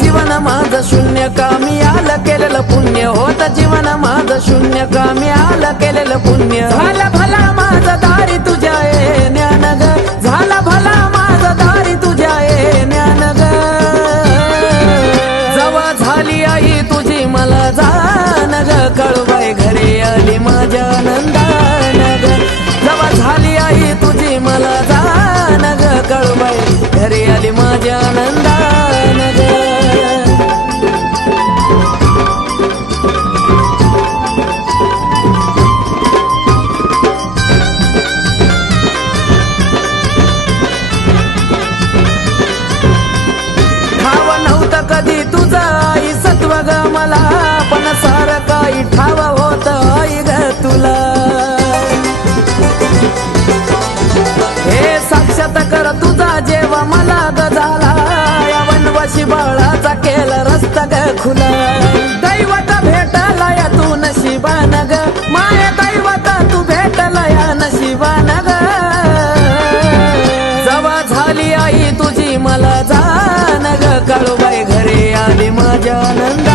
जीवन माझं शून्य कामी आलं केलेलं पुण्य होत जीवन माझं शून्य कामी आलं केलेलं पुण्य झाला भला माझा दारी तुझ्या ज्ञान ग झाला भला माझा दारी तुझ्या ज्ञान ग जवा झाली आई तुझी मला जाण ग कळबाई घरी आली माझ्या आनंदान ग जवा झाली आई तुझी मला जाण ग कळबाई घरी आली माझ्या आनंदान ग कधी तुझा आई सत्व ग मला पण सार काही ठाव होत आई ग तुला हे साक्षात कर तुझा जेव्हा मला ग झाला या वनवाशी बाळाचा केला रस्ता ग खुला दैवत भेटला या तू नशिबान ग माया दैवत तू भेटला या नशिबान ग जवा झाली आई तुझी मला जाण ग काळूबाई घरी आली माझ्या आनंद